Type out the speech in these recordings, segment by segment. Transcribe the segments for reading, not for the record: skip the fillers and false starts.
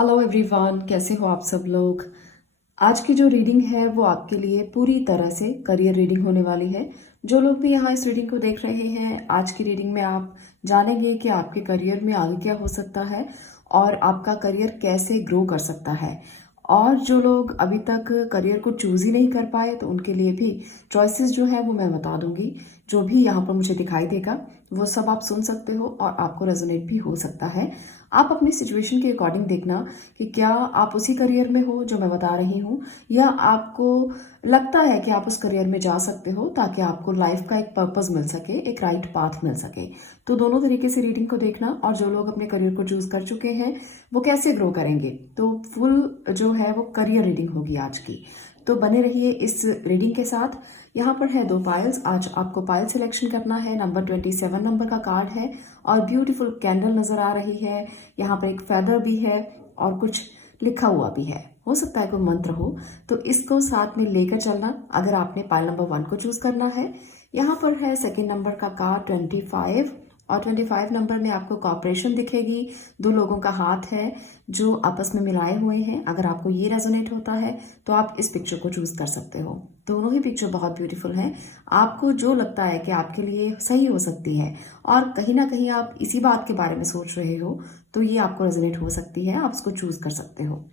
Hello everyone, कैसे हो आप सब लोग। आज की जो रीडिंग है वो आपके लिए पूरी तरह से करियर रीडिंग होने वाली है। जो लोग भी यहाँ इस रीडिंग को देख रहे हैं, आज की रीडिंग में आप जानेंगे कि आपके करियर में आगे क्या हो सकता है और आपका करियर कैसे ग्रो कर सकता है। और जो लोग अभी तक करियर को चूज ही नहीं कर पाए तो उनके लिए भी चॉइसेस जो है वो मैं बता दूंगी। जो भी यहाँ पर मुझे दिखाई देगा वो सब आप सुन सकते हो और आपको रेजोनेट भी हो सकता है। आप अपनी सिचुएशन के अकॉर्डिंग देखना कि क्या आप उसी करियर में हो जो मैं बता रही हूँ, या आपको लगता है कि आप उस करियर में जा सकते हो ताकि आपको लाइफ का एक पर्पस मिल सके, एक राइट पाथ मिल सके। तो दोनों तरीके से रीडिंग को देखना। और जो लोग अपने करियर को चूज कर चुके हैं वो कैसे ग्रो करेंगे, तो फुल जो है वो करियर रीडिंग होगी आज की। तो बने रहिए इस रीडिंग के साथ। यहाँ पर है 2 पाइल्स। आज आपको पाइल सिलेक्शन करना है। नंबर 27 नंबर का कार्ड है और ब्यूटीफुल कैंडल नजर आ रही है। यहाँ पर एक फेदर भी है और कुछ लिखा हुआ भी है, हो सकता है कोई मंत्र हो, तो इसको साथ में लेकर चलना अगर आपने पाइल नंबर 1 को चूज करना है। यहाँ पर है सेकेंड नंबर का कार्ड 25 और 25 नंबर में आपको कॉपरेशन दिखेगी। 2 लोगों का हाथ है जो आपस में मिलाए हुए हैं। अगर आपको ये रेजोनेट होता है तो आप इस पिक्चर को चूज कर सकते हो। दोनों ही पिक्चर बहुत ब्यूटीफुल हैं। आपको जो लगता है कि आपके लिए सही हो सकती है और कहीं ना कहीं आप इसी बात के बारे में सोच रहे हो तो ये आपको रेजोनेट हो सकती है, आप इसको चूज कर सकते हो।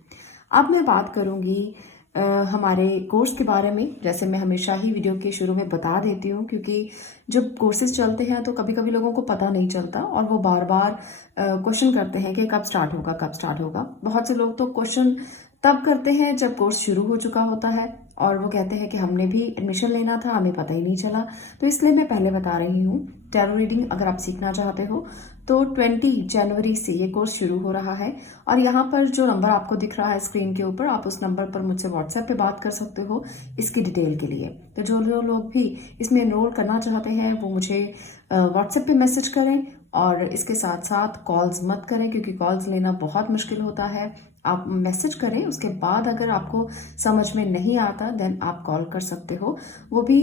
अब मैं बात करूंगी हमारे कोर्स के बारे में। जैसे मैं हमेशा ही वीडियो के शुरू में बता देती हूँ, क्योंकि जब कोर्सेज चलते हैं तो कभी कभी लोगों को पता नहीं चलता और वो बार बार क्वेश्चन करते हैं कि कब स्टार्ट होगा, कब स्टार्ट होगा। बहुत से लोग तो क्वेश्चन तब करते हैं जब कोर्स शुरू हो चुका होता है और वो कहते हैं कि हमने भी एडमिशन लेना था, हमें पता ही नहीं चला। तो इसलिए मैं पहले बता रही हूँ, टैरो रीडिंग अगर आप सीखना चाहते हो तो 20 जनवरी से ये कोर्स शुरू हो रहा है। और यहाँ पर जो नंबर आपको दिख रहा है स्क्रीन के ऊपर, आप उस नंबर पर मुझसे व्हाट्सएप पे बात कर सकते हो इसकी डिटेल के लिए। तो जो लोग भी इसमें एनरोल करना चाहते हैं वो मुझे व्हाट्सएप पे मैसेज करें और इसके साथ साथ कॉल्स मत करें, क्योंकि कॉल्स लेना बहुत मुश्किल होता है। आप मैसेज करें, उसके बाद अगर आपको समझ में नहीं आता देन आप कॉल कर सकते हो, वो भी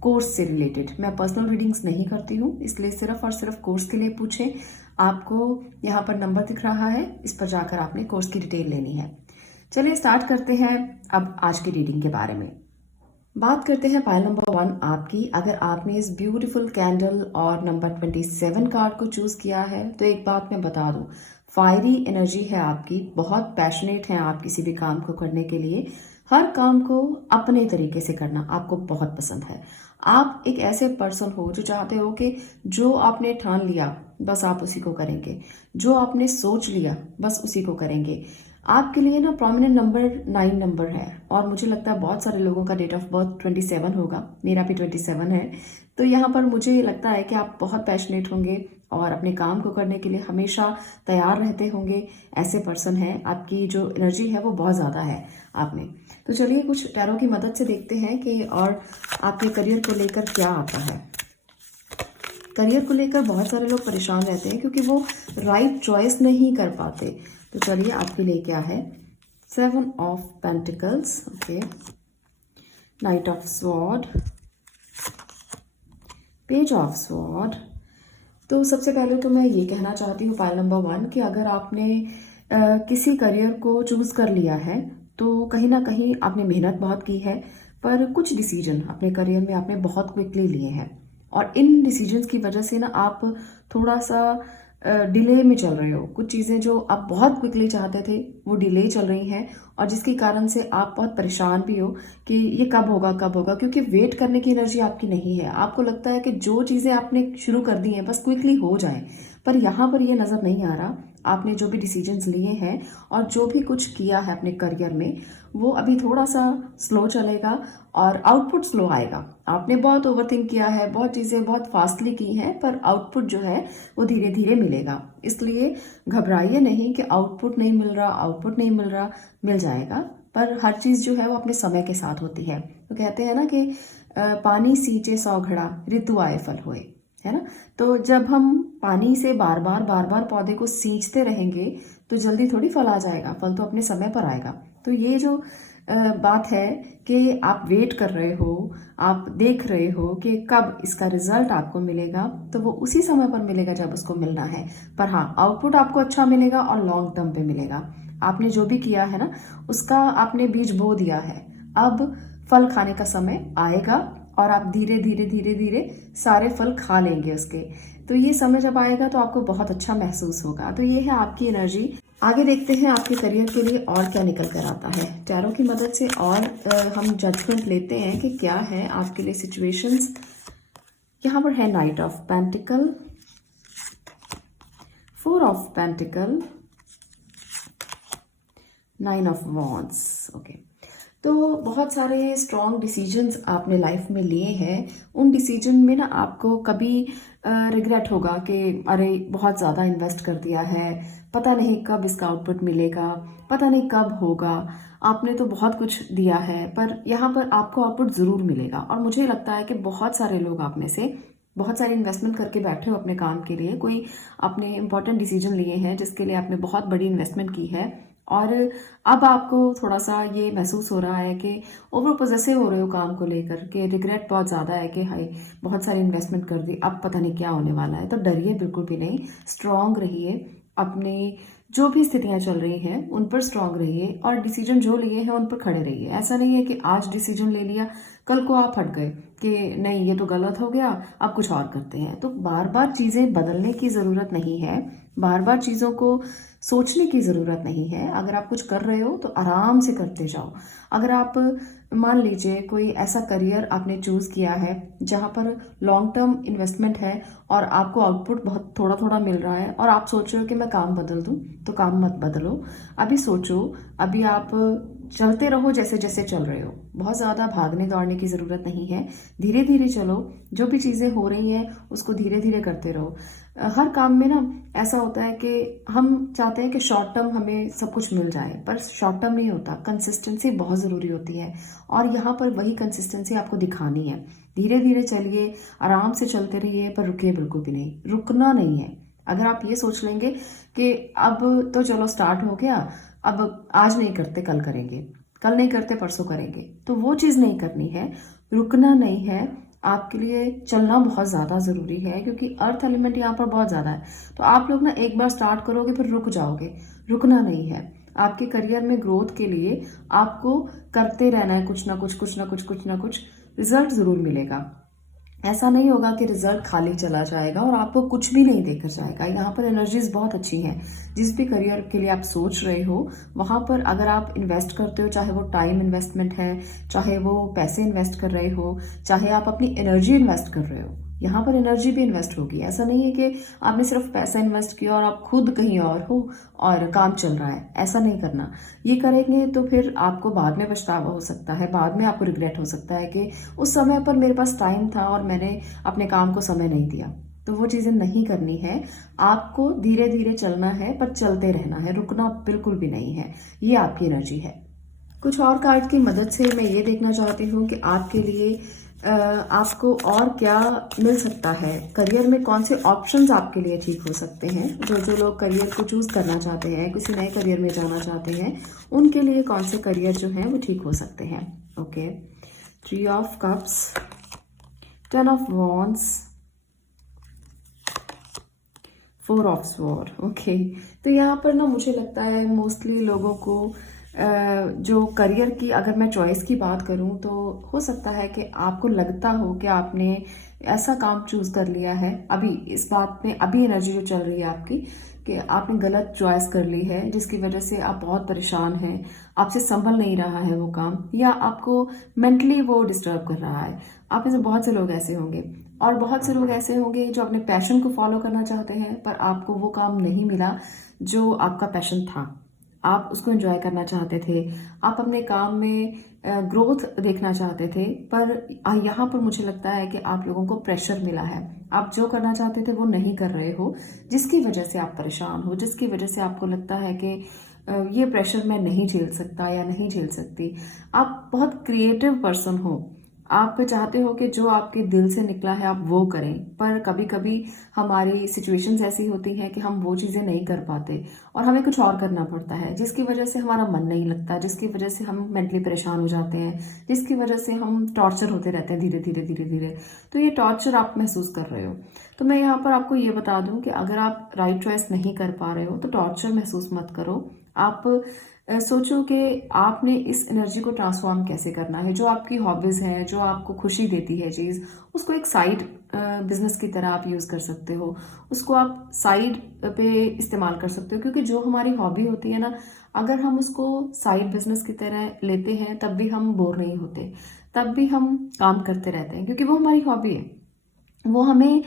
कोर्स से रिलेटेड। मैं पर्सनल रीडिंग्स नहीं करती हूँ, इसलिए सिर्फ और सिर्फ कोर्स के लिए पूछें। आपको यहाँ पर नंबर दिख रहा है, इस पर जाकर आपने कोर्स की डिटेल लेनी है। चलिए स्टार्ट करते हैं अब आज की रीडिंग के बारे में। बात करते हैं पाइल नंबर 1 आपकी। अगर आपने इस ब्यूटीफुल कैंडल और नंबर 27 कार्ड को चूज किया है तो एक बात मैं बता दूं, फायरी एनर्जी है आपकी, बहुत पैशनेट हैं आप किसी भी काम को करने के लिए। हर काम को अपने तरीके से करना आपको बहुत पसंद है। आप एक ऐसे पर्सन हो जो चाहते हो कि जो आपने ठान लिया बस आप उसी को करेंगे, जो आपने सोच लिया बस उसी को करेंगे। आपके लिए ना प्रोमिनेंट नंबर 9 नंबर है और मुझे लगता है बहुत सारे लोगों का डेट ऑफ बर्थ 27 होगा, मेरा भी 27 है। तो यहाँ पर मुझे लगता है कि आप बहुत पैशनेट होंगे और अपने काम को करने के लिए हमेशा तैयार रहते होंगे। ऐसे पर्सन हैं, आपकी जो एनर्जी है वो बहुत ज़्यादा है आप में। तो चलिए कुछ टैरो की मदद से देखते हैं कि और आपके करियर को लेकर क्या आता है। करियर को लेकर बहुत सारे लोग परेशान रहते हैं क्योंकि वो राइट चॉइस नहीं कर पाते। तो चलिए आपके लिए क्या है। 7 of pentacles, okay, night of sword, page of sword. तो सबसे पहले तो मैं ये कहना चाहती हूँ पाइल नंबर 1 कि अगर आपने किसी करियर को चूज कर लिया है तो कहीं ना कहीं आपने मेहनत बहुत की है, पर कुछ डिसीजन अपने करियर में आपने बहुत क्विकली लिए हैं और इन डिसीजंस की वजह से ना आप थोड़ा सा डिले में चल रहे हो। कुछ चीज़ें जो आप बहुत क्विकली चाहते थे वो डिले चल रही हैं और जिसके कारण से आप बहुत परेशान भी हो कि ये कब होगा कब होगा, क्योंकि वेट करने की एनर्जी आपकी नहीं है। आपको लगता है कि जो चीज़ें आपने शुरू कर दी हैं बस क्विकली हो जाए, पर यहाँ पर ये नज़र नहीं आ रहा। आपने जो भी डिसीजंस लिए हैं और जो भी कुछ किया है अपने करियर में वो अभी थोड़ा सा स्लो चलेगा और आउटपुट स्लो आएगा। आपने बहुत ओवरथिंक किया है, बहुत चीज़ें बहुत फास्टली की हैं, पर आउटपुट जो है वो धीरे धीरे मिलेगा। इसलिए घबराइए नहीं कि आउटपुट नहीं मिल रहा, आउटपुट नहीं मिल रहा, मिल जाएगा। पर हर चीज़ जो है वो अपने समय के साथ होती है। तो कहते हैं ना कि पानी सींचे 100 घड़ा, ऋतु आए फल होए, है ना। तो जब हम पानी से बार बार पौधे को सींचते रहेंगे तो जल्दी थोड़ी फल आ जाएगा, फल तो अपने समय पर आएगा। तो ये जो बात है कि आप वेट कर रहे हो, आप देख रहे हो कि कब इसका रिजल्ट आपको मिलेगा, तो वो उसी समय पर मिलेगा जब उसको मिलना है। पर हाँ, आउटपुट आपको अच्छा मिलेगा और लॉन्ग टर्म पे मिलेगा। आपने जो भी किया है ना, उसका आपने बीज बो दिया है। अब फल खाने का समय आएगा और आप धीरे धीरे धीरे धीरे सारे फल खा लेंगे उसके। तो ये समय जब आएगा तो आपको बहुत अच्छा महसूस होगा। तो ये है आपकी एनर्जी। आगे देखते हैं आपके करियर के लिए और क्या निकल कर आता है टैरो की मदद से, और हम जजमेंट लेते हैं कि क्या है आपके लिए सिचुएशंस। यहाँ पर है night of pentacle, 4 of pentacle, 9 of wands. Okay, तो बहुत सारे स्ट्रॉन्ग डिसीजंस आपने लाइफ में लिए हैं। उन डिसीजन में ना आपको कभी रिग्रेट होगा कि अरे बहुत ज़्यादा इन्वेस्ट कर दिया है, पता नहीं कब इसका आउटपुट मिलेगा, पता नहीं कब होगा। आपने तो बहुत कुछ दिया है पर यहाँ पर आपको आउटपुट ज़रूर मिलेगा। और मुझे लगता है कि बहुत सारे लोग आप में से बहुत सारी इन्वेस्टमेंट करके बैठे हो अपने काम के लिए। कोई आपने इंपॉर्टेंट डिसीजन लिए हैं जिसके लिए आपने बहुत बड़ी इन्वेस्टमेंट की है, और अब आपको थोड़ा सा ये महसूस हो रहा है कि ओवर पोजेसिव हो रहे हो काम को लेकर के, रिग्रेट बहुत ज़्यादा है कि हाय बहुत सारी इन्वेस्टमेंट कर दी, अब पता नहीं क्या होने वाला है। तो डरिए बिल्कुल भी नहीं, स्ट्रांग रहिए, अपने जो भी स्थितियां चल रही हैं उन पर स्ट्रांग रहिए और डिसीजन जो लिए हैं उन पर खड़े रहिए। ऐसा नहीं है कि आज डिसीजन ले लिया कल को आप हट गए कि नहीं ये तो गलत हो गया, अब कुछ और करते हैं। तो बार बार चीज़ें बदलने की ज़रूरत नहीं है, बार बार चीज़ों को सोचने की ज़रूरत नहीं है। अगर आप कुछ कर रहे हो तो आराम से करते जाओ। अगर आप मान लीजिए कोई ऐसा करियर आपने चूज़ किया है जहाँ पर लॉन्ग टर्म इन्वेस्टमेंट है और आपको आउटपुट बहुत थोड़ा थोड़ा मिल रहा है और आप सोच रहे हो कि मैं काम बदल दूँ, तो काम मत बदलो। अभी सोचो, अभी आप चलते रहो जैसे जैसे चल रहे हो, बहुत ज़्यादा भागने दौड़ने की ज़रूरत नहीं है। धीरे धीरे चलो, जो भी चीज़ें हो रही हैं उसको धीरे धीरे करते रहो। हर काम में ना ऐसा होता है कि हम चाहते हैं कि शॉर्ट टर्म हमें सब कुछ मिल जाए, पर शॉर्ट टर्म नहीं होता, कंसिस्टेंसी बहुत ज़रूरी होती है। और यहाँ पर वही कंसिस्टेंसी आपको दिखानी है। धीरे धीरे चलिए, आराम से चलते रहिए, पर रुकिए बिल्कुल भी नहीं, रुकना नहीं है। अगर आप ये सोच लेंगे कि अब तो चलो स्टार्ट हो गया, अब आज नहीं करते कल करेंगे, कल नहीं करते परसों करेंगे, तो वो चीज़ नहीं करनी है। रुकना नहीं है, आपके लिए चलना बहुत ज़्यादा ज़रूरी है क्योंकि अर्थ एलिमेंट यहाँ पर बहुत ज़्यादा है। तो आप लोग ना एक बार स्टार्ट करोगे फिर रुक जाओगे, रुकना नहीं है। आपके करियर में ग्रोथ के लिए आपको करते रहना है, कुछ ना कुछ कुछ ना कुछ कुछ ना कुछ, रिजल्ट ज़रूर मिलेगा। ऐसा नहीं होगा कि रिजल्ट खाली चला जाएगा और आपको कुछ भी नहीं देकर जाएगा। यहाँ पर एनर्जीज बहुत अच्छी हैं। जिस भी करियर के लिए आप सोच रहे हो वहाँ पर अगर आप इन्वेस्ट करते हो, चाहे वो टाइम इन्वेस्टमेंट है, चाहे वो पैसे इन्वेस्ट कर रहे हो, चाहे आप अपनी एनर्जी इन्वेस्ट कर रहे हो, यहाँ पर एनर्जी भी इन्वेस्ट होगी। ऐसा नहीं है कि आपने सिर्फ पैसा इन्वेस्ट किया और आप खुद कहीं और हो और काम चल रहा है, ऐसा नहीं करना। ये करेंगे तो फिर आपको बाद में पछतावा हो सकता है, बाद में आपको रिग्रेट हो सकता है कि उस समय पर मेरे पास टाइम था और मैंने अपने काम को समय नहीं दिया। तो वो चीज़ें नहीं करनी है। आपको धीरे धीरे चलना है, पर चलते रहना है, रुकना बिल्कुल भी नहीं है। ये आपकी एनर्जी है। कुछ और कार्ड की मदद से मैं ये देखना चाहती हूँ कि आपके लिए आपको और क्या मिल सकता है। करियर में कौन से ऑप्शंस आपके लिए ठीक हो सकते हैं। जो लोग करियर को चूज़ करना चाहते हैं, किसी नए करियर में जाना चाहते हैं, उनके लिए कौन से करियर जो हैं वो ठीक हो सकते हैं। Okay, 3 of cups, 10 of wands, 4 of sword. Okay, तो यहाँ पर ना मुझे लगता है मोस्टली लोगों को जो करियर की अगर मैं चॉइस की बात करूं तो हो सकता है कि आपको लगता हो कि आपने ऐसा काम चूज़ कर लिया है, अभी इस बात में अभी एनर्जी जो चल रही है आपकी कि आपने गलत चॉइस कर ली है जिसकी वजह से आप बहुत परेशान हैं, आपसे संभल नहीं रहा है वो काम, या आपको मेंटली वो डिस्टर्ब कर रहा है। आप में से बहुत से लोग ऐसे होंगे और बहुत से लोग ऐसे होंगे जो अपने पैशन को फॉलो करना चाहते हैं पर आपको वो काम नहीं मिला जो आपका पैशन था। आप उसको एंजॉय करना चाहते थे, आप अपने काम में ग्रोथ देखना चाहते थे, पर यहाँ पर मुझे लगता है कि आप लोगों को प्रेशर मिला है। आप जो करना चाहते थे वो नहीं कर रहे हो, जिसकी वजह से आप परेशान हो, जिसकी वजह से आपको लगता है कि ये प्रेशर मैं नहीं झेल सकता या नहीं झेल सकती। आप बहुत क्रिएटिव पर्सन हो, आप चाहते हो कि जो आपके दिल से निकला है आप वो करें, पर कभी कभी हमारी सिचुएशंस ऐसी होती हैं कि हम वो चीज़ें नहीं कर पाते और हमें कुछ और करना पड़ता है, जिसकी वजह से हमारा मन नहीं लगता, जिसकी वजह से हम मेंटली परेशान हो जाते हैं, जिसकी वजह से हम टॉर्चर होते रहते हैं धीरे धीरे धीरे धीरे। तो ये टॉर्चर आप महसूस कर रहे हो। तो मैं यहाँ पर आपको ये बता दूँ कि अगर आप राइट चॉइस नहीं कर पा रहे हो तो टॉर्चर महसूस मत करो। आप सोचो कि आपने इस एनर्जी को ट्रांसफॉर्म कैसे करना है। जो आपकी हॉबीज़ हैं, जो आपको खुशी देती है चीज़, उसको एक साइड बिजनेस की तरह आप यूज़ कर सकते हो। उसको आप साइड पे इस्तेमाल कर सकते हो, क्योंकि जो हमारी हॉबी होती है ना, अगर हम उसको साइड बिजनेस की तरह लेते हैं तब भी हम बोर नहीं होते, तब भी हम काम करते रहते हैं, क्योंकि वो हमारी हॉबी है। वो हमें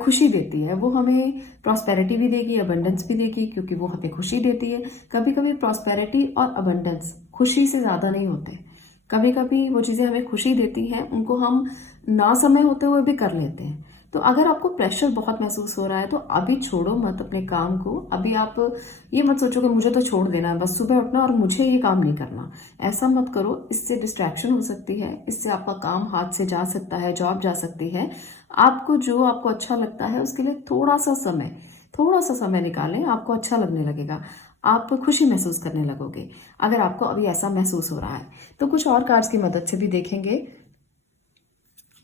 खुशी देती है, वो हमें प्रॉस्पेरिटी भी देगी, अबंडेंस भी देगी, क्योंकि वो हमें खुशी देती है। कभी कभी प्रॉस्पेरिटी और अबंडेंस खुशी से ज़्यादा नहीं होते। कभी कभी वो चीज़ें हमें खुशी देती हैं, उनको हम ना समय होते हुए भी कर लेते हैं। तो अगर आपको प्रेशर बहुत महसूस हो रहा है तो अभी छोड़ो मत अपने काम को। अभी आप ये मत सोचो कि मुझे तो छोड़ देना है, बस सुबह उठना और मुझे ये काम नहीं करना। ऐसा मत करो, इससे डिस्ट्रैक्शन हो सकती है, इससे आपका काम हाथ से जा सकता है, जॉब जा सकती है। आपको जो आपको अच्छा लगता है उसके लिए थोड़ा सा समय निकालें, आपको अच्छा लगने लगेगा, आप खुशी महसूस करने लगोगे। अगर आपको अभी ऐसा महसूस हो रहा है तो कुछ और कार्ड्स की मदद से भी देखेंगे।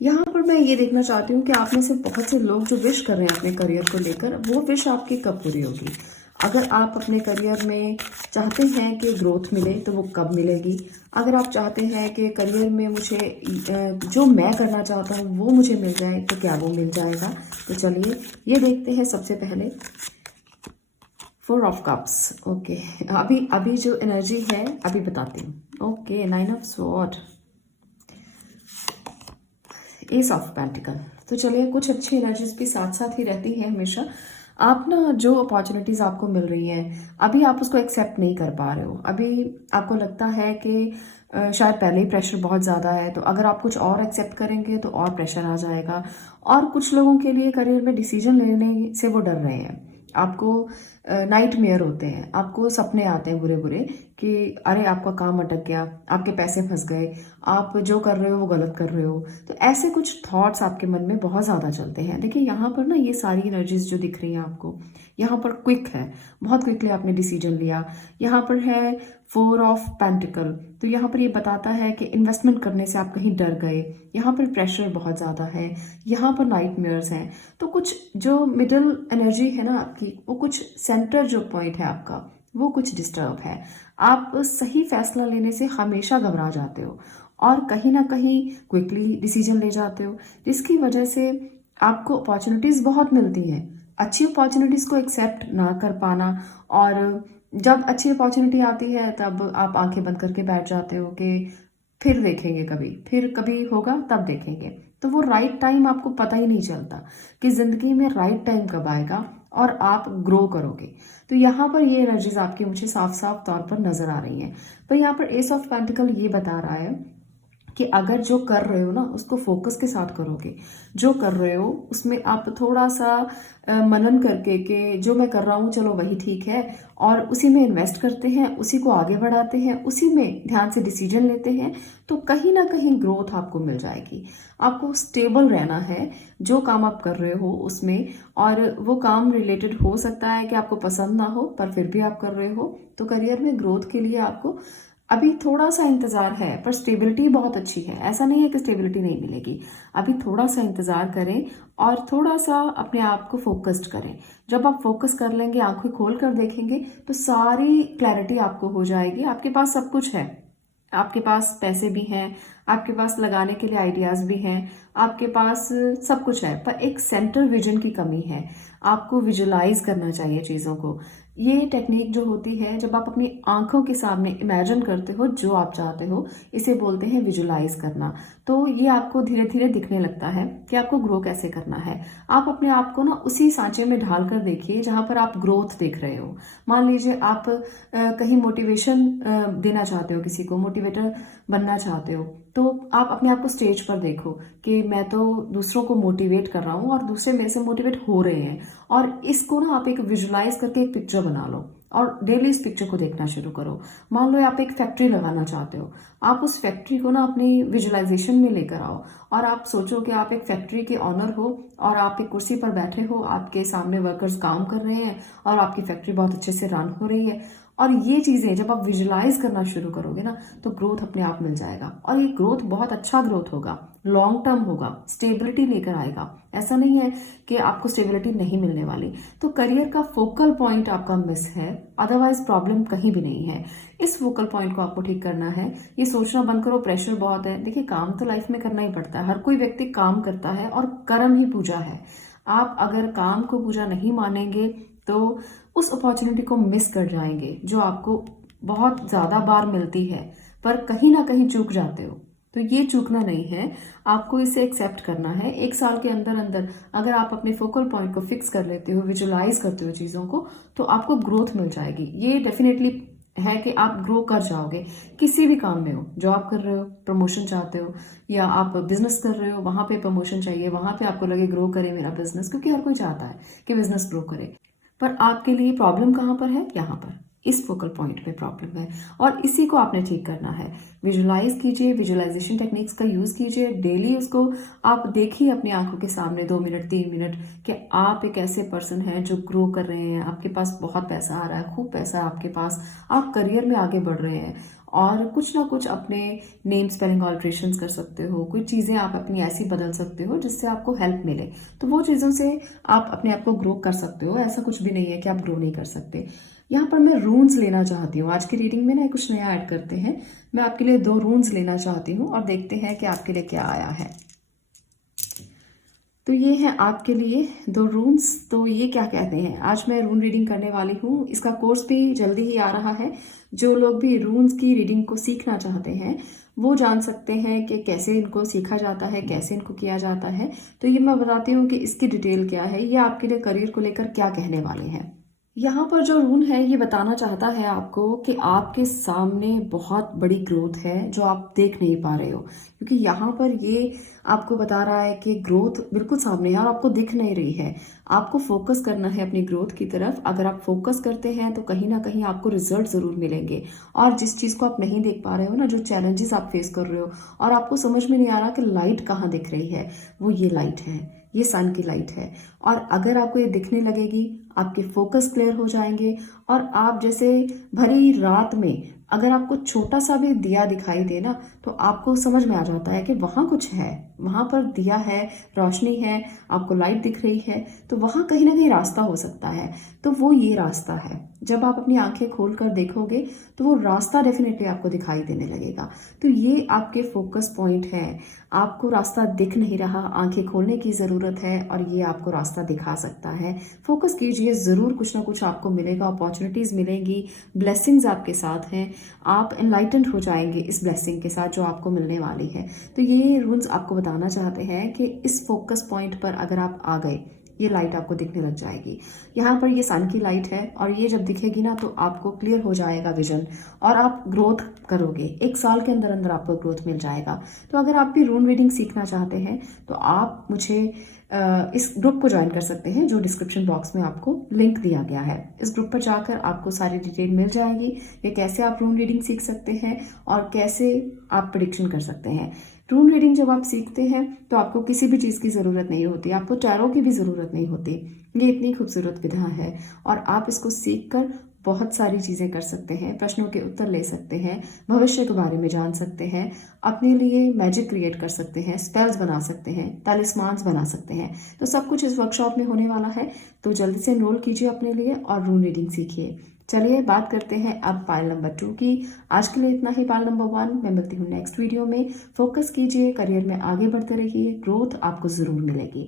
यहाँ पर मैं ये देखना चाहती हूँ कि आप में से बहुत से लोग जो विश कर रहे हैं अपने करियर को लेकर, वो विश आपकी कब पूरी होगी। अगर आप अपने करियर में चाहते हैं कि ग्रोथ मिले तो वो कब मिलेगी। अगर आप चाहते हैं कि करियर में मुझे जो मैं करना चाहता हूँ वो मुझे मिल जाए, तो क्या वो मिल जाएगा। तो चलिए ये देखते हैं। सबसे पहले 4 ऑफ कप्स। ओके, अभी अभी जो एनर्जी है अभी बताती हूँ। Okay, 9 of sword, S of pentacle. तो चलिए, कुछ अच्छी एनर्जीज भी साथ साथ ही रहती हैं हमेशा। आप ना, जो अपॉर्चुनिटीज़ आपको मिल रही हैं अभी आप उसको एक्सेप्ट नहीं कर पा रहे हो। अभी आपको लगता है कि शायद पहले ही प्रेशर बहुत ज़्यादा है, तो अगर आप कुछ और एक्सेप्ट करेंगे तो और प्रेशर आ जाएगा। और कुछ लोगों के लिए करियर में डिसीजन लेने से वो डर रहे हैं। आपको नाइटमेयर होते हैं, आपको सपने आते हैं बुरे बुरे कि अरे आपका काम अटक गया, आपके पैसे फंस गए, आप जो कर रहे हो वो गलत कर रहे हो। तो ऐसे कुछ थॉट्स आपके मन में बहुत ज़्यादा चलते हैं। देखिए यहाँ पर ना, ये सारी एनर्जीज जो दिख रही हैं आपको, यहाँ पर क्विक है, बहुत क्विकली आपने डिसीजन लिया। यहाँ पर है 4 ऑफ पेंटिकल, तो यहाँ पर ये बताता है कि इन्वेस्टमेंट करने से आप कहीं डर गए। यहाँ पर प्रेशर बहुत ज़्यादा है, यहाँ पर नाइटमेयर्स हैं। तो कुछ जो मिडिल एनर्जी है ना आपकी, वो कुछ सेंटर जो पॉइंट है आपका, वो कुछ डिस्टर्ब है। आप सही फैसला लेने से हमेशा घबरा जाते हो और कहीं ना कहीं क्विकली डिसीजन ले जाते हो, जिसकी वजह से आपको अपॉर्चुनिटीज़ बहुत मिलती हैं। अच्छी अपॉर्चुनिटीज़ को एक्सेप्ट ना कर पाना, और जब अच्छी अपॉर्चुनिटी आती है तब आप आंखें बंद करके बैठ जाते हो कि फिर देखेंगे, कभी फिर कभी होगा तब देखेंगे। तो वो राइट टाइम आपको पता ही नहीं चलता कि ज़िंदगी में राइट टाइम कब आएगा और आप ग्रो करोगे। तो यहाँ पर ये एनर्जीज आपकी मुझे साफ साफ तौर पर नजर आ रही हैं। तो यहाँ पर एस ऑफ पेंटिकल ये बता रहा है कि अगर जो कर रहे हो ना उसको फोकस के साथ करोगे, जो कर रहे हो उसमें आप थोड़ा सा मनन करके कि जो मैं कर रहा हूँ चलो वही ठीक है, और उसी में इन्वेस्ट करते हैं, उसी को आगे बढ़ाते हैं, उसी में ध्यान से डिसीजन लेते हैं, तो कहीं ना कहीं ग्रोथ आपको मिल जाएगी। आपको स्टेबल रहना है जो काम आप कर रहे हो उसमें, और वो काम रिलेटेड हो सकता है कि आपको पसंद ना हो, पर फिर भी आप कर रहे हो। तो करियर में ग्रोथ के लिए आपको अभी थोड़ा सा इंतजार है, पर स्टेबिलिटी बहुत अच्छी है। ऐसा नहीं है कि स्टेबिलिटी नहीं मिलेगी, अभी थोड़ा सा इंतजार करें और थोड़ा सा अपने आप को फोकस्ड करें। जब आप फोकस कर लेंगे, आंखें खोल कर देखेंगे, तो सारी क्लैरिटी आपको हो जाएगी। आपके पास सब कुछ है, आपके पास पैसे भी हैं, आपके पास लगाने के लिए आइडियाज भी हैं, आपके पास सब कुछ है, पर एक सेंटर विजन की कमी है। आपको विजुलाइज करना चाहिए चीज़ों को। ये टेक्निक जो होती है, जब आप अपनी आंखों के सामने इमेजिन करते हो जो आप चाहते हो, इसे बोलते हैं विजुलाइज करना। तो ये आपको धीरे धीरे दिखने लगता है कि आपको ग्रो कैसे करना है। आप अपने आप को ना उसी सांचे में ढाल कर देखिए जहां पर आप ग्रोथ देख रहे हो। मान लीजिए आप कहीं मोटिवेशन देना चाहते हो, किसी को मोटिवेटर बनना चाहते हो, तो आप अपने आप को स्टेज पर देखो कि मैं तो दूसरों को मोटिवेट कर रहा हूँ और दूसरे मेरे से मोटिवेट हो रहे हैं, और इसको ना आप एक विजुलाइज करके एक पिक्चर बना लो और डेली इस पिक्चर को देखना शुरू करो। मान लो आप एक फैक्ट्री लगाना चाहते हो, आप उस फैक्ट्री को ना अपनी विजुलाइजेशन में लेकर आओ और आप सोचो कि आप एक फैक्ट्री के ऑनर हो और आप एक कुर्सी पर बैठे हो, आपके सामने वर्कर्स काम कर रहे हैं और आपकी फैक्ट्री बहुत अच्छे से रन हो रही है, और ये चीज़ें जब आप विजुलाइज करना शुरू करोगे ना तो ग्रोथ अपने आप मिल जाएगा। और ये ग्रोथ बहुत अच्छा ग्रोथ होगा, लॉन्ग टर्म होगा, स्टेबिलिटी लेकर आएगा। ऐसा नहीं है कि आपको स्टेबिलिटी नहीं मिलने वाली। तो करियर का फोकल पॉइंट आपका मिस है, अदरवाइज प्रॉब्लम कहीं भी नहीं है। इस फोकल पॉइंट को आपको ठीक करना है। ये सोचना बंद करो प्रेशर बहुत है। देखिए, काम तो लाइफ में करना ही पड़ता है, हर कोई व्यक्ति काम करता है और कर्म ही पूजा है। आप अगर काम को पूजा नहीं मानेंगे तो उस अपॉर्चुनिटी को मिस कर जाएंगे जो आपको बहुत ज़्यादा बार मिलती है, पर कहीं ना कहीं चूक जाते हो। तो ये चूकना नहीं है, आपको इसे एक्सेप्ट करना है। 1 साल के अंदर अंदर अगर आप अपने फोकल पॉइंट को फिक्स कर लेते हो, विजुलाइज करते हो चीज़ों को, तो आपको ग्रोथ मिल जाएगी। ये डेफिनेटली है कि आप ग्रो कर जाओगे किसी भी काम में हो। जॉब कर रहे हो, प्रमोशन चाहते हो, या आप बिजनेस कर रहे हो, वहां पे प्रमोशन चाहिए, वहां पे आपको लगे ग्रो करे मेरा बिजनेस, क्योंकि हर कोई चाहता है कि बिजनेस ग्रो करे। पर आपके लिए प्रॉब्लम कहाँ पर है? यहाँ पर, इस फोकल पॉइंट पे प्रॉब्लम है और इसी को आपने ठीक करना है। विजुलाइज कीजिए, विजुलाइजेशन टेक्निक्स का यूज कीजिए, डेली उसको आप देखिए अपनी आंखों के सामने 2 मिनट 3 मिनट कि आप एक ऐसे पर्सन हैं जो ग्रो कर रहे हैं, आपके पास बहुत पैसा आ रहा है, खूब पैसा है आपके पास, आप करियर में आगे बढ़ रहे हैं और कुछ ना कुछ अपने नेम स्पेलिंग ऑल्ट्रेशन कर सकते हो, कुछ चीज़ें आप अपनी ऐसी बदल सकते हो जिससे आपको हेल्प मिले। तो वो चीज़ों से आप अपने आप को ग्रो कर सकते हो। ऐसा कुछ भी नहीं है कि आप ग्रो नहीं कर सकते। यहाँ पर मैं रून्स लेना चाहती हूँ आज की रीडिंग में ना, कुछ नया ऐड करते हैं। मैं आपके लिए 2 रून्स लेना चाहती हूँ और देखते हैं कि आपके लिए क्या आया है। तो ये है आपके लिए 2 रून्स। तो ये क्या कहते हैं, आज मैं रून रीडिंग करने वाली हूँ। इसका कोर्स भी जल्दी ही आ रहा है। जो लोग भी रून्स की रीडिंग को सीखना चाहते हैं वो जान सकते हैं कि कैसे इनको सीखा जाता है, कैसे इनको किया जाता है। तो ये मैं बताती हूँ कि इसकी डिटेल क्या है, ये आपके लिए करियर को लेकर क्या कहने वाले हैं। यहाँ पर जो रून है ये बताना चाहता है आपको कि आपके सामने बहुत बड़ी ग्रोथ है जो आप देख नहीं पा रहे हो, क्योंकि यहाँ पर ये आपको बता रहा है कि ग्रोथ बिल्कुल सामने है और आपको दिख नहीं रही है। आपको फोकस करना है अपनी ग्रोथ की तरफ। अगर आप फोकस करते हैं तो कहीं ना कहीं आपको रिजल्ट जरूर मिलेंगे। और जिस चीज़ को आप नहीं देख पा रहे हो ना, जो चैलेंजेस आप फेस कर रहे हो और आपको समझ में नहीं आ रहा कि लाइट कहाँ दिख रही है, वो ये लाइट है, ये सन की लाइट है। और अगर आपको ये दिखने लगेगी, आपके फोकस क्लियर हो जाएंगे और आप जैसे भरी रात में अगर आपको छोटा सा भी दिया दिखाई दे ना, तो आपको समझ में आ जाता है कि वहाँ कुछ है, वहाँ पर दिया है, रोशनी है, आपको लाइट दिख रही है, तो वहाँ कहीं ना कहीं रास्ता हो सकता है। तो वो ये रास्ता है। जब आप अपनी आंखें खोल कर देखोगे तो वो रास्ता डेफिनेटली आपको दिखाई देने लगेगा। तो ये आपके फोकस पॉइंट है। आपको रास्ता दिख नहीं रहा, आंखें खोलने की ज़रूरत है और ये आपको रास्ता दिखा सकता है। फोकस कीजिए, ज़रूर कुछ ना कुछ आपको मिलेगा, अपॉर्चुनिटीज़ मिलेंगी, ब्लेसिंग्स आपके साथ हैं। आप एनलाइटेंड हो जाएंगे इस ब्लेसिंग के साथ जो आपको मिलने वाली है। तो ये रूल्स आपको बताना चाहते हैं कि इस फोकस पॉइंट पर अगर आप आ गए, ये लाइट आपको दिखने लग जाएगी। यहाँ पर ये सन की लाइट है और ये जब दिखेगी ना तो आपको क्लियर हो जाएगा विजन और आप ग्रोथ करोगे। 1 साल के अंदर अंदर आपको ग्रोथ मिल जाएगा। तो अगर आप भी रून रीडिंग सीखना चाहते हैं तो आप मुझे इस ग्रुप को ज्वाइन कर सकते हैं जो डिस्क्रिप्शन बॉक्स में आपको लिंक दिया गया है। इस ग्रुप पर जाकर आपको सारी डिटेल मिल जाएगी कि कैसे आप रून रीडिंग सीख सकते हैं और कैसे आप प्रेडिक्शन कर सकते हैं। रून रीडिंग जब आप सीखते हैं तो आपको किसी भी चीज़ की ज़रूरत नहीं होती, आपको टैरो की भी ज़रूरत नहीं होती। ये इतनी खूबसूरत विधा है और आप इसको सीख कर बहुत सारी चीज़ें कर सकते हैं, प्रश्नों के उत्तर ले सकते हैं, भविष्य के बारे में जान सकते हैं, अपने लिए मैजिक क्रिएट कर सकते हैं, स्पेल्स बना सकते हैं, टैलिस्मान्स बना सकते हैं। तो सब कुछ इस वर्कशॉप में होने वाला है। तो जल्दी से एनरोल कीजिए अपने लिए और रून रीडिंग सीखिए। चलिए बात करते हैं अब पायल नंबर 2 की। आज के लिए इतना ही पायल नंबर 1। मैं मिलती हूँ नेक्स्ट वीडियो में। फोकस कीजिए, करियर में आगे बढ़ते रहिए, ग्रोथ आपको जरूर मिलेगी।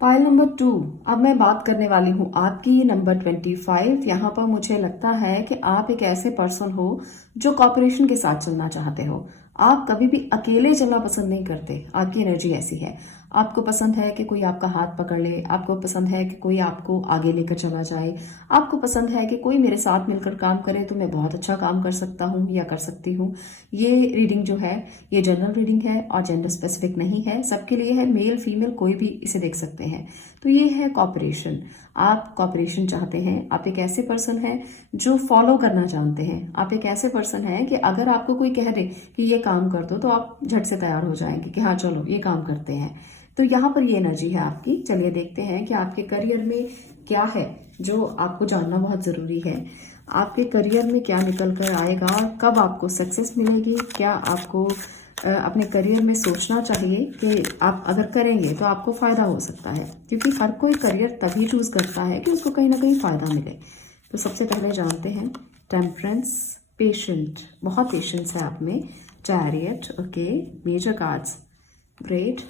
पायल नंबर 2, अब मैं बात करने वाली हूँ आपकी नंबर 25। यहाँ पर मुझे लगता है कि आप एक ऐसे पर्सन हो जो कॉपरेशन के साथ चलना चाहते हो। आप कभी भी अकेले चलना पसंद नहीं करते, आपकी एनर्जी ऐसी है। आपको पसंद है कि कोई आपका हाथ पकड़ ले, आपको पसंद है कि कोई आपको आगे लेकर चला जाए, आपको पसंद है कि कोई मेरे साथ मिलकर काम करे तो मैं बहुत अच्छा काम कर सकता हूँ या कर सकती हूँ। ये रीडिंग जो है ये जनरल रीडिंग है और जेंडर स्पेसिफिक नहीं है, सबके लिए है, मेल फीमेल कोई भी इसे देख सकते हैं। तो ये है कॉपरेशन। आप कॉपरेशन चाहते हैं, आप एक ऐसे पर्सन हैं जो फॉलो करना जानते हैं, आप एक ऐसे पर्सन हैं कि अगर आपको कोई कह दे कि ये काम कर दो तो आप झट से तैयार हो जाएंगे कि हाँ चलो ये काम करते हैं। तो यहाँ पर ये एनर्जी है आपकी। चलिए देखते हैं कि आपके करियर में क्या है जो आपको जानना बहुत ज़रूरी है। आपके करियर में क्या निकल कर आएगा और कब आपको सक्सेस मिलेगी, क्या आपको अपने करियर में सोचना चाहिए कि आप अगर करेंगे तो आपको फ़ायदा हो सकता है, क्योंकि हर कोई करियर तभी चूज़ करता है कि उसको कहीं ना कहीं फ़ायदा मिले। तो सबसे पहले जानते हैं टेम्परेंस, पेशेंट, बहुत पेशेंस है आप में, chariot, okay, major cards, great,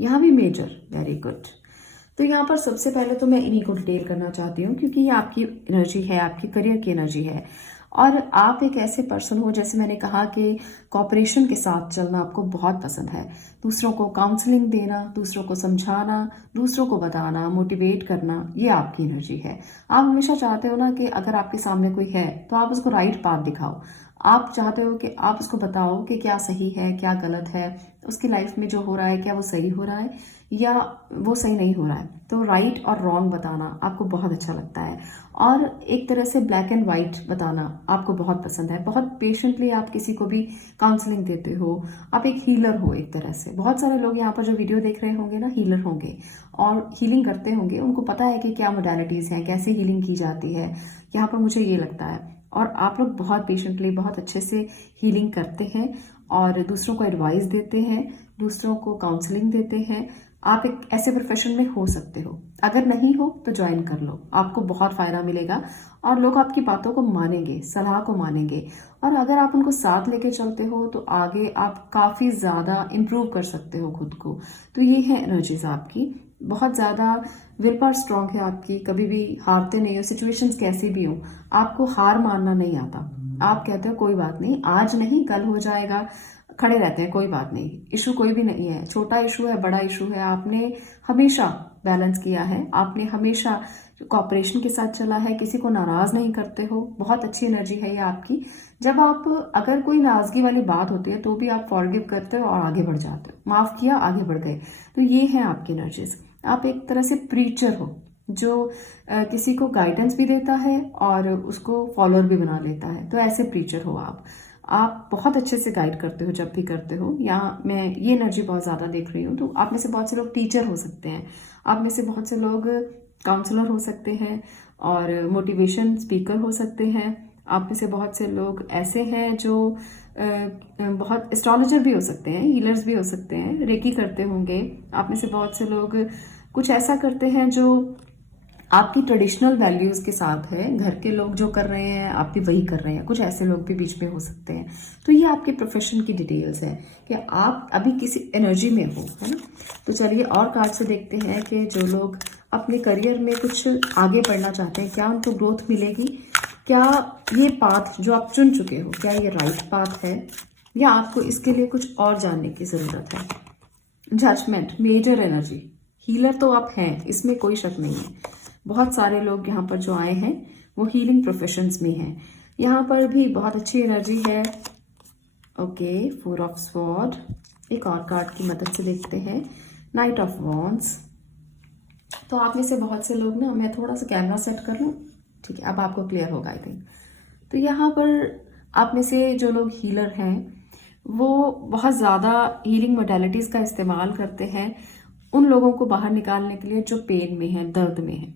यहाँ भी मेजर, वेरी गुड। तो यहाँ पर सबसे पहले तो मैं इन्हीं को डिटेल करना चाहती हूँ, क्योंकि ये आपकी एनर्जी है, आपकी करियर की एनर्जी है। और आप एक ऐसे पर्सन हो, जैसे मैंने कहा कि कॉपरेशन के साथ चलना आपको बहुत पसंद है, दूसरों को काउंसलिंग देना, दूसरों को समझाना, दूसरों को बताना, मोटिवेट करना, ये आपकी एनर्जी है। आप हमेशा चाहते हो ना कि अगर आपके सामने कोई है तो आप उसको राइट पाथ दिखाओ। आप चाहते हो कि आप उसको बताओ कि क्या सही है, क्या गलत है, उसकी लाइफ में जो हो रहा है क्या वो सही हो रहा है या वो सही नहीं हो रहा है। तो राइट और रॉन्ग बताना आपको बहुत अच्छा लगता है, और एक तरह से ब्लैक एंड वाइट बताना आपको बहुत पसंद है। बहुत पेशेंटली आप किसी को भी काउंसलिंग देते हो, आप एक हीलर हो एक तरह से। बहुत सारे लोग यहाँ पर जो वीडियो देख रहे होंगे ना, हीलर होंगे और हीलिंग करते होंगे, उनको पता है कि क्या मोडालिटीज़ हैं, कैसे हीलिंग की जाती है। यहाँ पर मुझे ये लगता है, और आप लोग बहुत पेशेंटली, बहुत अच्छे से हीलिंग करते हैं और दूसरों को एडवाइस देते हैं, दूसरों को काउंसलिंग देते हैं। आप एक ऐसे प्रोफेशन में हो सकते हो, अगर नहीं हो तो ज्वाइन कर लो, आपको बहुत फ़ायदा मिलेगा और लोग आपकी बातों को मानेंगे, सलाह को मानेंगे। और अगर आप उनको साथ लेके चलते हो तो आगे आप काफ़ी ज़्यादा इम्प्रूव कर सकते हो खुद को। तो ये है एनर्जीज आपकी, बहुत ज़्यादा विल पावर स्ट्रांग है आपकी, कभी भी हारते नहीं हो, सिचुएशंस कैसी भी हो, आपको हार मानना नहीं आता। आप कहते हो कोई बात नहीं, आज नहीं कल हो जाएगा, खड़े रहते हैं, कोई बात नहीं, इशू कोई भी नहीं है, छोटा इशू है, बड़ा इशू है, आपने हमेशा बैलेंस किया है, आपने हमेशा कॉपरेशन के साथ चला है, किसी को नाराज नहीं करते हो। बहुत अच्छी एनर्जी है ये आपकी। जब आप अगर कोई नाराजगी वाली बात होती है तो भी आप फॉरगिव करते हो और आगे बढ़ जाते हो, माफ किया आगे बढ़ गए। तो ये है आपकी एनर्जीज। आप एक तरह से प्रीचर हो जो किसी को गाइडेंस भी देता है और उसको फॉलोअर भी बना लेता है। तो ऐसे प्रीचर हो आप बहुत अच्छे से गाइड करते हो जब भी करते हो। यहाँ मैं ये एनर्जी बहुत ज़्यादा देख रही हूँ। तो आप में से बहुत से लोग टीचर हो सकते हैं, आप में से बहुत से लोग काउंसलर हो सकते हैं और मोटिवेशन स्पीकर हो सकते हैं। आप में से बहुत से लोग ऐसे हैं जो बहुत एस्ट्रोलॉजर भी हो सकते हैं, हीलर्स भी हो सकते हैं, रेकी करते होंगे। आप में से बहुत से लोग कुछ ऐसा करते हैं जो आपकी ट्रेडिशनल वैल्यूज के साथ है, घर के लोग जो कर रहे हैं आप भी वही कर रहे हैं, कुछ ऐसे लोग भी बीच में हो सकते हैं। तो ये आपके प्रोफेशन की डिटेल्स है कि आप अभी किसी एनर्जी में हो, है ना। तो चलिए और कार्ड से देखते हैं कि जो लोग अपने करियर में कुछ आगे बढ़ना चाहते हैं, क्या उनको ग्रोथ मिलेगी, क्या ये पाथ जो आप चुन चुके हो क्या ये राइट पाथ है, या आपको इसके लिए कुछ और जानने की ज़रूरत है। जजमेंट, मेजर एनर्जी, हीलर तो आप हैं, इसमें कोई शक नहीं है। बहुत सारे लोग यहाँ पर जो आए हैं वो हीलिंग प्रोफेशंस में हैं। यहाँ पर भी बहुत अच्छी एनर्जी है। Okay, 4 of sword. एक और कार्ड की मदद से देखते हैं, नाइट ऑफ वॉन्ड्स। तो आप में से बहुत से लोग ना, मैं थोड़ा सा कैमरा सेट कर लूँ, ठीक है, अब आपको क्लियर होगा आई थिंक। तो यहाँ पर आप में से जो लोग हीलर हैं वो बहुत ज़्यादा हीलिंग मोडालिटीज़ का इस्तेमाल करते हैं उन लोगों को बाहर निकालने के लिए जो पेन में है, दर्द में है।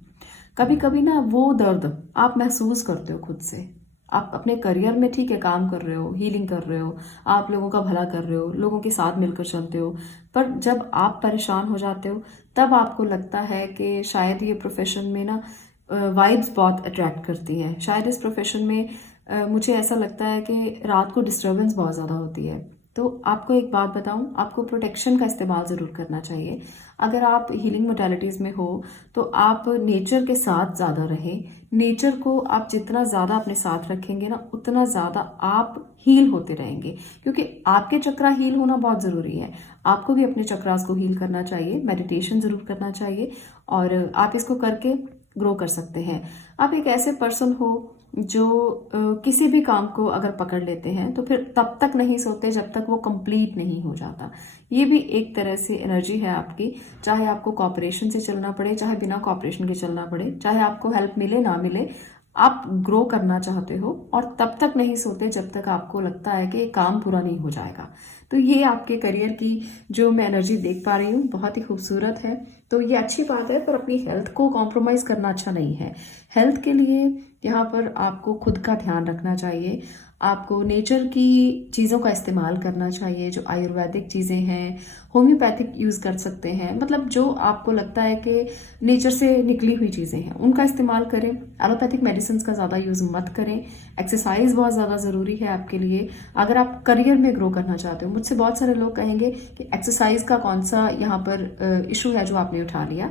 कभी कभी ना वो दर्द आप महसूस करते हो खुद से। आप अपने करियर में ठीक है काम कर रहे हो, हीलिंग कर रहे हो, आप लोगों का भला कर रहे हो, लोगों के साथ मिलकर चलते हो, पर जब आप परेशान हो जाते हो तब आपको लगता है कि शायद ये प्रोफेशन में ना वाइब्स बहुत अट्रैक्ट करती हैं। शायद इस प्रोफेशन में मुझे ऐसा लगता है कि रात को डिस्टर्बेंस बहुत ज़्यादा होती है। तो आपको एक बात बताऊं, आपको प्रोटेक्शन का इस्तेमाल ज़रूर करना चाहिए। अगर आप हीलिंग मोडालिटीज़ में हो तो आप नेचर के साथ ज़्यादा रहें। नेचर को आप जितना ज़्यादा अपने साथ रखेंगे ना, उतना ज़्यादा आप हील होते रहेंगे, क्योंकि आपके चक्रा हील होना बहुत ज़रूरी है। आपको भी अपने चक्रास को हील करना चाहिए, मेडिटेशन ज़रूर करना चाहिए और आप इसको करके ग्रो कर सकते हैं। आप एक ऐसे पर्सन हो जो किसी भी काम को अगर पकड़ लेते हैं तो फिर तब तक नहीं सोते जब तक वो कंप्लीट नहीं हो जाता। ये भी एक तरह से एनर्जी है आपकी, चाहे आपको कॉपरेशन से चलना पड़े, चाहे बिना कॉपरेशन के चलना पड़े, चाहे आपको हेल्प मिले ना मिले, आप ग्रो करना चाहते हो और तब तक नहीं सोते जब तक आपको लगता है कि काम पूरा नहीं हो जाएगा। तो ये आपके करियर की जो मैं एनर्जी देख पा रही हूँ बहुत ही खूबसूरत है। तो ये अच्छी बात है, पर अपनी हेल्थ को कॉम्प्रोमाइज़ करना अच्छा नहीं है। हेल्थ के लिए यहाँ पर आपको खुद का ध्यान रखना चाहिए। आपको नेचर की चीज़ों का इस्तेमाल करना चाहिए, जो आयुर्वेदिक चीज़ें हैं, होम्योपैथिक यूज़ कर सकते हैं। मतलब जो आपको लगता है कि नेचर से निकली हुई चीज़ें हैं उनका इस्तेमाल करें। एलोपैथिक मेडिसिन का ज़्यादा यूज़ मत करें। एक्सरसाइज बहुत ज़्यादा ज़रूरी है आपके लिए अगर आप करियर में ग्रो करना चाहते हो। मुझसे बहुत सारे लोग कहेंगे कि एक्सरसाइज का कौन सा यहाँ पर इशू है जो आपने उठा लिया।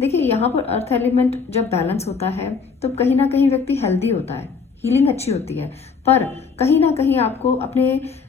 देखिए, यहाँ पर अर्थ एलिमेंट जब बैलेंस होता है तो कहीं ना कहीं व्यक्ति हेल्दी होता है, हीलिंग अच्छी होती है। पर कहीं ना कहीं आपको अपने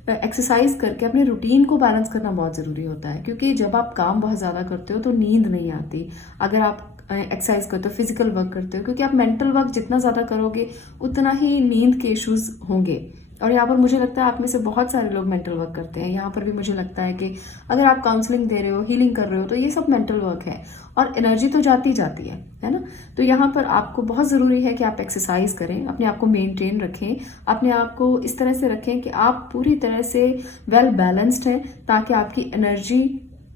एक्सरसाइज करके अपने रूटीन को बैलेंस करना बहुत ज़रूरी होता है, क्योंकि जब आप काम बहुत ज़्यादा करते हो तो नींद नहीं आती। अगर आप एक्सरसाइज करते हो, फिजिकल वर्क करते हो, क्योंकि आप मेंटल वर्क जितना ज़्यादा करोगे उतना ही नींद के इश्यूज होंगे। और यहाँ पर मुझे लगता है आप में से बहुत सारे लोग मेंटल वर्क करते हैं। यहाँ पर भी मुझे लगता है कि अगर आप काउंसलिंग दे रहे हो, हीलिंग कर रहे हो, तो ये सब मेंटल वर्क है और एनर्जी तो जाती जाती है ना। तो यहाँ पर आपको बहुत ज़रूरी है कि आप एक्सरसाइज करें, अपने आप को मेंटेन रखें, अपने आप को इस तरह से रखें कि आप पूरी तरह से वेल बैलेंस्ड हैं, ताकि आपकी एनर्जी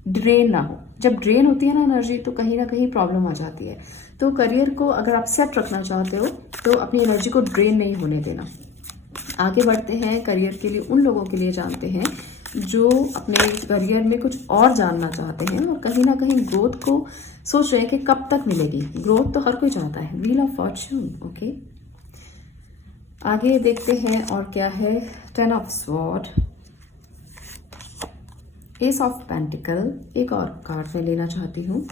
ड्रेन ना हो। जब ड्रेन होती है ना एनर्जी, तो कहीं ना कहीं प्रॉब्लम आ जाती है। तो करियर को अगर आप सेट रखना चाहते हो तो अपनी एनर्जी को ड्रेन नहीं होने देना। आगे बढ़ते हैं, करियर के लिए उन लोगों के लिए जानते हैं जो अपने करियर में कुछ और जानना चाहते हैं और कहीं ना कहीं ग्रोथ को सोच रहे हैं कि कब तक मिलेगी। ग्रोथ तो हर कोई चाहता है। Wheel of Fortune. ओके, आगे देखते हैं और क्या है। 10 of sword, S of pentacle. एक और कार्ड मैं लेना चाहती हूँ,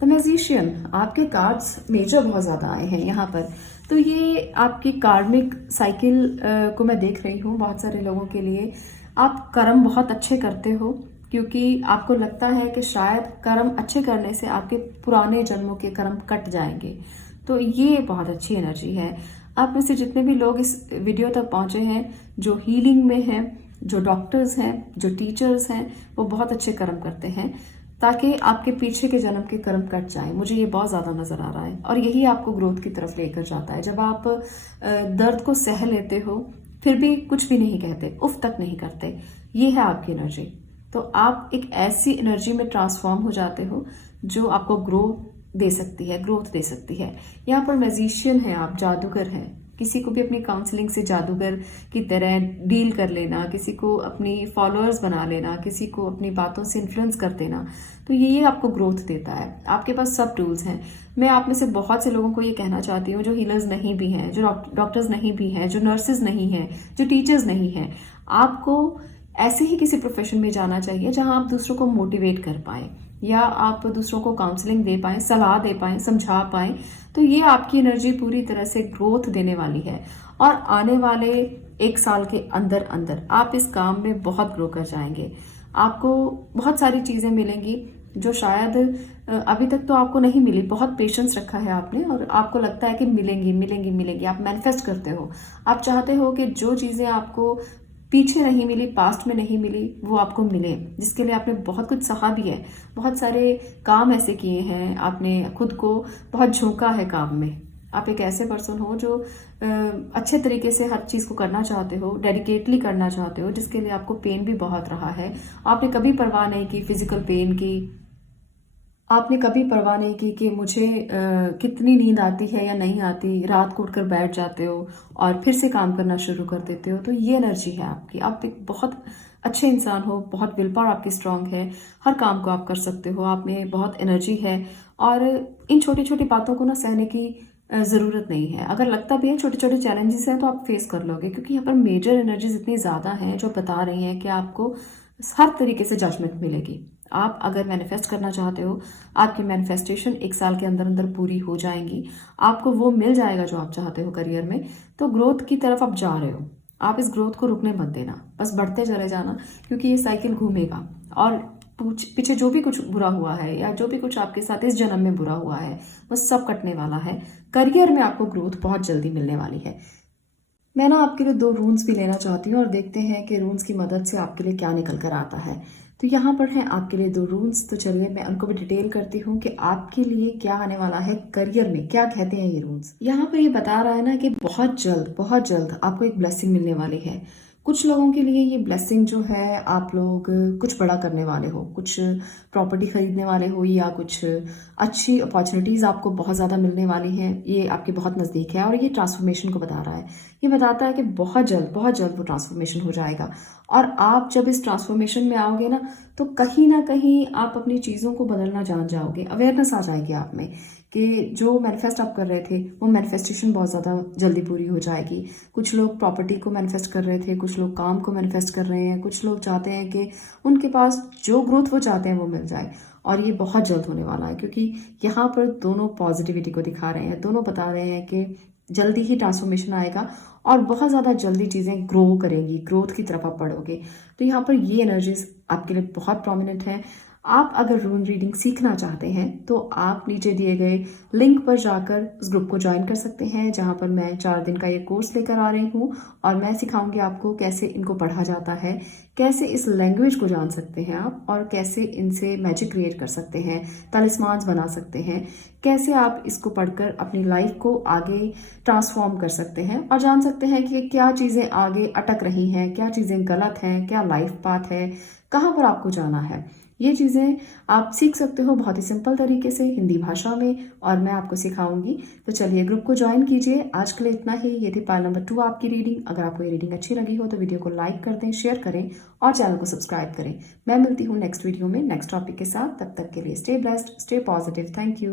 द मैजिशियन। आपके कार्ड्स मेजर बहुत ज़्यादा आए हैं यहाँ पर। तो ये आपकी कार्मिक साइकिल को मैं देख रही हूँ। बहुत सारे लोगों के लिए आप कर्म बहुत अच्छे करते हो, क्योंकि आपको लगता है कि शायद कर्म अच्छे करने से आपके पुराने जन्मों के कर्म कट जाएंगे। तो ये बहुत अच्छी एनर्जी है। आप में से जितने भी लोग इस वीडियो तक पहुँचे हैं, जो हीलिंग में हैं, जो डॉक्टर्स हैं, जो टीचर्स हैं, वो बहुत अच्छे कर्म करते हैं ताकि आपके पीछे के जन्म के कर्म कट जाएं। मुझे ये बहुत ज़्यादा नज़र आ रहा है और यही आपको ग्रोथ की तरफ लेकर जाता है। जब आप दर्द को सह लेते हो फिर भी कुछ भी नहीं कहते, उफ तक नहीं करते, ये है आपकी एनर्जी। तो आप एक ऐसी एनर्जी में ट्रांसफॉर्म हो जाते हो जो आपको ग्रोथ दे सकती है, ग्रोथ दे सकती है। यहाँ पर मैजिशियन है, आप जादूगर हैं। किसी को भी अपनी काउंसलिंग से जादूगर की तरह डील कर लेना, किसी को अपनी फॉलोअर्स बना लेना, किसी को अपनी बातों से इन्फ्लुएंस कर देना, तो ये आपको ग्रोथ देता है। आपके पास सब टूल्स हैं। मैं आप में से बहुत से लोगों को ये कहना चाहती हूँ जो हीलर्स नहीं भी हैं, जो डॉक्टर्स नहीं भी हैं, जो नर्सेज नहीं हैं, जो टीचर्स नहीं हैं, आपको ऐसे ही किसी प्रोफेशन में जाना चाहिए जहाँ आप दूसरों को मोटिवेट कर पाएं या आप दूसरों को काउंसलिंग दे पाएं, सलाह दे पाएं, समझा पाएं। तो ये आपकी एनर्जी पूरी तरह से ग्रोथ देने वाली है और आने वाले 1 साल के अंदर अंदर आप इस काम में बहुत ग्रो कर जाएंगे। आपको बहुत सारी चीज़ें मिलेंगी जो शायद अभी तक तो आपको नहीं मिली। बहुत पेशेंस रखा है आपने और आपको लगता है कि मिलेंगी मिलेंगी मिलेंगी। आप मैनिफेस्ट करते हो, आप चाहते हो कि जो चीज़ें आपको पीछे नहीं मिली, पास्ट में नहीं मिली, वो आपको मिले, जिसके लिए आपने बहुत कुछ सहा भी है। बहुत सारे काम ऐसे किए हैं, आपने खुद को बहुत झोंका है काम में। आप एक ऐसे पर्सन हो जो अच्छे तरीके से हर चीज़ को करना चाहते हो, डेडिकेटली करना चाहते हो, जिसके लिए आपको पेन भी बहुत रहा है। आपने कभी परवाह नहीं की फिजिकल पेन की, आपने कभी परवाह नहीं की कि मुझे कितनी नींद आती है या नहीं आती। रात को उठकर बैठ जाते हो और फिर से काम करना शुरू कर देते हो। तो ये एनर्जी है आपकी। आप एक बहुत अच्छे इंसान हो, बहुत विल पावर आपकी स्ट्रांग है, हर काम को आप कर सकते हो, आप में बहुत एनर्जी है और इन छोटी छोटी बातों को ना सहने की ज़रूरत नहीं है। अगर लगता भी है छोटे छोटे चैलेंजेस हैं तो आप फेस कर लोगे, क्योंकि यहाँ पर मेजर एनर्जीज इतनी ज़्यादा हैं जो बता रही हैं कि आपको हर तरीके से जजमेंट मिलेगी। आप अगर मैनिफेस्ट करना चाहते हो, आपकी मैनिफेस्टेशन 1 साल के अंदर अंदर पूरी हो जाएंगी। आपको वो मिल जाएगा जो आप चाहते हो करियर में। तो ग्रोथ की तरफ आप जा रहे हो, आप इस ग्रोथ को रुकने मत देना, बस बढ़ते चले जाना, क्योंकि ये साइकिल घूमेगा। और पीछे जो भी कुछ बुरा हुआ है या जो भी कुछ आपके साथ इस जन्म में बुरा हुआ है वो सब कटने वाला है। करियर में आपको ग्रोथ बहुत जल्दी मिलने वाली है। मैं ना आपके लिए 2 रून्स भी लेना चाहती हूँ और देखते हैं कि रून्स की मदद से आपके लिए क्या निकल कर आता है। तो यहाँ पर हैं आपके लिए 2 रून्स। तो चलिए मैं उनको भी डिटेल करती हूँ कि आपके लिए क्या आने वाला है करियर में, क्या कहते हैं ये रून्स। यहाँ पर ये बता रहा है ना कि बहुत जल्द आपको एक ब्लेसिंग मिलने वाली है। कुछ लोगों के लिए ये ब्लेसिंग जो है, आप लोग कुछ बड़ा करने वाले हो, कुछ प्रॉपर्टी खरीदने वाले हो या कुछ अच्छी अपॉर्चुनिटीज़ आपको बहुत ज़्यादा मिलने वाली हैं, ये आपके बहुत नज़दीक है और ये ट्रांसफॉर्मेशन को बता रहा है। ये बताता है कि बहुत जल्द वो ट्रांसफॉर्मेशन हो जाएगा और आप जब इस ट्रांसफॉर्मेशन में आओगे ना, तो कहीं ना कहीं आप अपनी चीज़ों को बदलना जान जाओगे, अवेयरनेस आ जाएगी आप में कि जो मैनिफेस्ट आप कर रहे थे वो मैनिफेस्टेशन बहुत ज़्यादा जल्दी पूरी हो जाएगी। कुछ लोग प्रॉपर्टी को मैनिफेस्ट कर रहे थे, कुछ लोग काम को मैनिफेस्ट कर रहे हैं, कुछ लोग चाहते हैं कि उनके पास जो ग्रोथ वो चाहते हैं वो मिल जाए और ये बहुत जल्द होने वाला है, क्योंकि यहाँ पर दोनों पॉजिटिविटी को दिखा रहे हैं, दोनों बता रहे हैं कि जल्दी ही ट्रांसफॉर्मेशन आएगा और बहुत ज़्यादा जल्दी चीज़ें ग्रो करेंगी, ग्रोथ की तरफ आप बढ़ोगे। तो यहाँ पर ये एनर्जीज आपके लिए बहुत प्रोमिनेंट है। आप अगर रून रीडिंग सीखना चाहते हैं तो आप नीचे दिए गए लिंक पर जाकर उस ग्रुप को ज्वाइन कर सकते हैं, जहां पर मैं 4 दिन का ये कोर्स लेकर आ रही हूँ और मैं सिखाऊंगी आपको कैसे इनको पढ़ा जाता है, कैसे इस लैंग्वेज को जान सकते हैं आप और कैसे इनसे मैजिक क्रिएट कर सकते हैं, तलिस्मान्स बना सकते हैं, कैसे आप इसको पढ़कर अपनी लाइफ को आगे ट्रांसफॉर्म कर सकते हैं और जान सकते हैं कि क्या चीज़ें आगे अटक रही हैं, क्या चीज़ें गलत हैं, क्या लाइफ पाथ है, कहाँ पर आपको जाना है। ये चीज़ें आप सीख सकते हो बहुत ही सिंपल तरीके से हिंदी भाषा में और मैं आपको सिखाऊंगी। तो चलिए ग्रुप को ज्वाइन कीजिए। आज के लिए इतना ही। ये थी पाइल नंबर 2 आपकी रीडिंग। अगर आपको ये रीडिंग अच्छी लगी हो तो वीडियो को लाइक कर दें, शेयर करें और चैनल को सब्सक्राइब करें। मैं मिलती हूँ नेक्स्ट वीडियो में नेक्स्ट टॉपिक के साथ। तब तक के लिए stay blessed, stay positive. Thank you.